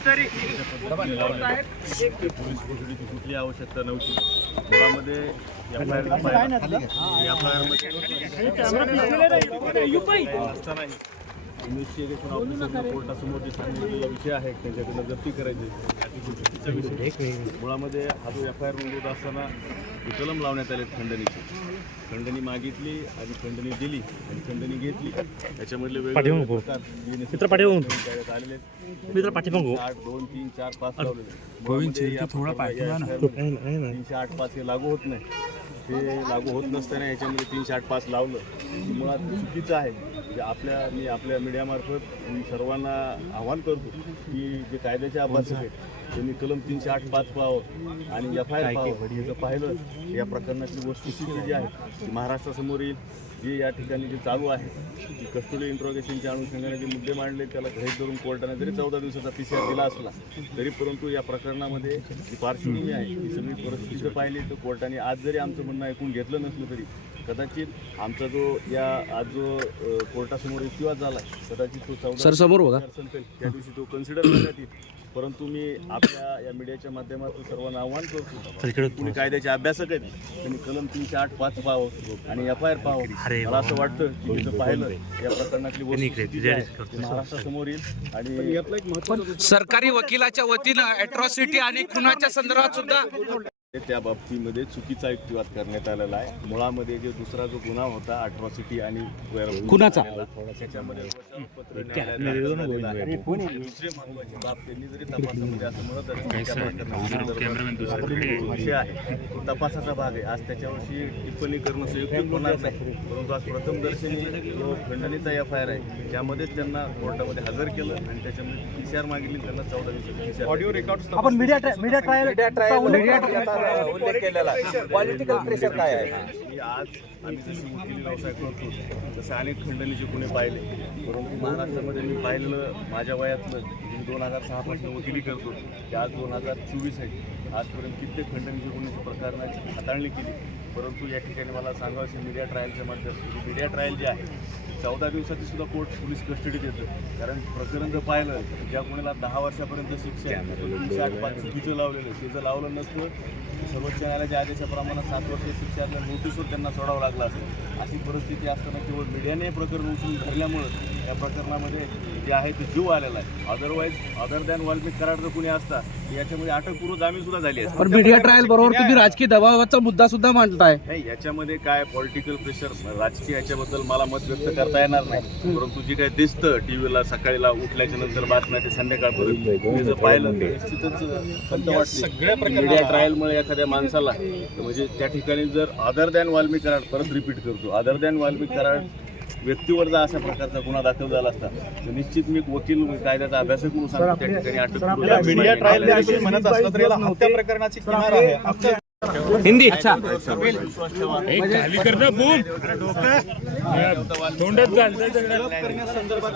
केली कुठली आवश्यकता नव्हती मुळामध्ये असतानाही इन्व्हेस्टिगेशन कोर्टासमोर जे सांगितलेला विषय आहे त्यांच्याकडनं जप्ती करायची चुकीचा विषय मुळामध्ये हा जो एफ आय आर नोंदवत असताना कलम लावण्यात आले खंडणीचे. खंडणी मागितली आणि खंडणी दिली आणि खंडणी घेतली. त्याच्यामधले वेगवेगळे प्रकार आलेले आहेत. आठ दोन तीन चार पाच लावलेले मुळामध्ये या. तीनशे आठ पाच हे लागू होत नाही. हे लागू होत नसताना याच्यामध्ये तीनशे आठ पाच लावलं. हे मुळात चुकीचं आहे. म्हणजे आपल्या मी आपल्या मीडियामार्फत मी सर्वांना आवाहन करतो की जे कायद्याचे अभ्यासक आहेत त्यांनी कलम तीनशे आठ पाच पाहावं आणि एफ आय आर पाहावं. हे जर पाहिलं या प्रकरणातली वस्तुस्थिती जी आहे ती महाराष्ट्रासमोर येईल. जे या ठिकाणी जे चालू आहे की कस्टोडी इंट्रोगेशनच्या अनुषंगाने जे मुद्दे मांडले त्याला गृहीत धरून कोर्टाने जरी चौदा दिवसाचा पी सी आर दिला असला तरी परंतु या प्रकरणामध्ये जी पार्श्वभूमी आहे ही सगळी परिस्थिती जर पाहिली तर कोर्टाने आज जरी आमचं म्हणणं ऐकून घेतलं नसलं तरी कदाचित आमचा जो या आज जो कोर्टासमोर युक्तिवाद झाला कदाचित तो चौदा सर, समोर बघा. संपेल. त्या दिवशी तो कन्सिडर करण्यात येईल. परंतु मी आपल्या या मीडियाच्या माध्यमातून सर्वांना आव्हान करतो. कुणी कायद्याचे अभ्यासक आहेत. त्यांनी कलम तीनशे आठ पाच पाहावं आणि एफ आय आर पाहावं अरे मला असं वाटतं की तिथं पाहिलं या प्रकरणातली महाराष्ट्रासमोर येईल आणि सरकारी वकिलाच्या वतीनं अॅट्रॉसिटी आणि खुनाच्या संदर्भात सुद्धा त्या बाबतीमध्ये चुकीचा युक्तिवाद करण्यात आलेला आहे. मुळामध्ये जो दुसरा जो गुन्हा होता अट्रॉसिटी आणि. त्याच्यामध्ये आहे. दुसरी महत्त्वाची बाब त्यांनी जरी तपासामध्ये असं म्हणत विषय आहे. तो तपासाचा भाग आहे. आज त्याच्यावरची टिप्पणी करणं संयुक्त होणार नाही. परंतु आज प्रथम दर्शनी जो खंडणीचा एफ आय आर आहे त्यामध्येच त्यांना कोर्टामध्ये हजर केलं आणि त्याच्यामध्ये पी सी आर मागितली त्यांना चौदा दिवसाची ऑडिओ रेकॉर्ड आपण media media trial media trial उल्लेख केलेला पॉलिटिकल प्रेशर काय आहे? आज आम्ही जशी वकिली व्यवसाय करतो तसे अनेक खंडणीचे गुन्हे पाहिले परंतु महाराष्ट्रामध्ये मी पाहिलेलं माझ्या वयातलं मी दोन हजार सहापासून वकिली करतो ते आज दोन हजार चोवीस आहे. आजपर्यंत कित्येक खंडणीचे गुन्ह्याच्या प्रकरणाची हाताळणी केली परंतु या ठिकाणी मला सांगावं असे मीडिया ट्रायलच्या माध्यमातून म्हणजे मीडिया ट्रायल जे आहे चौदा दिवसाची सुद्धा कोर्ट पोलीस कस्टडीत येतं कारण प्रकरण जर पाहिलं ज्या कोणाला दहा वर्षापर्यंत शिक्षा आहे तो तीनशे आठ पाच चुकीचं लावलेलं तिचं लावलं नसतं सर्वोच्च न्यायालयाच्या आदेशाप्रमाणे सात वर्ष शिक्षा नोटीसवर त्यांना सोडावं लागलं असतं. अशी परिस्थिती असताना केवळ मीडियाने हे प्रकरण उचलून धरल्यामुळं या प्रकरणामध्ये जे आहे ते जीव आलेला आहे. Otherwise other than Valmik Karad जर कुणी असता याच्यामध्ये अटकपूर्व जामीन सुद्धा झाली असते. पण मीडिया ट्रायल बरोबर तुम्ही राजकीय दबावाचा मुद्दा सुद्धा मांडताय. नाही याच्यामध्ये काय पॉलिटिकल प्रेशर राजकीय याच्याबद्दल मला मत व्यक्त करता येणार नाही. परंतु जे काय दिसतं टीव्हीला सकाळीला उठल्याच्या नंतर बातम्या ते संध्याकाळपर्यंत. तुम्ही जर पाहिलं तर निश्चितच खंत वाटते मीडिया ट्रायलमुळे एखाद्या माणसाला म्हणजे त्या ठिकाणी जर अदर दॅन वाल्मिक कराड परत रिपीट करतो. अदर दॅन वाल्मिक कराड व्यक्तीवर जर अशा प्रकारचा गुन्हा दाखल झाला असता तर निश्चित मी एक वकील कायद्याचा अभ्यासक म्हणून सांगतो त्या ठिकाणी अटक मीडिया. ट्रायल म्हणत असलं तरी याला हत्या प्रकरणाची किनार आहे. हिंदी अच्छा. करण्यासंदर्भात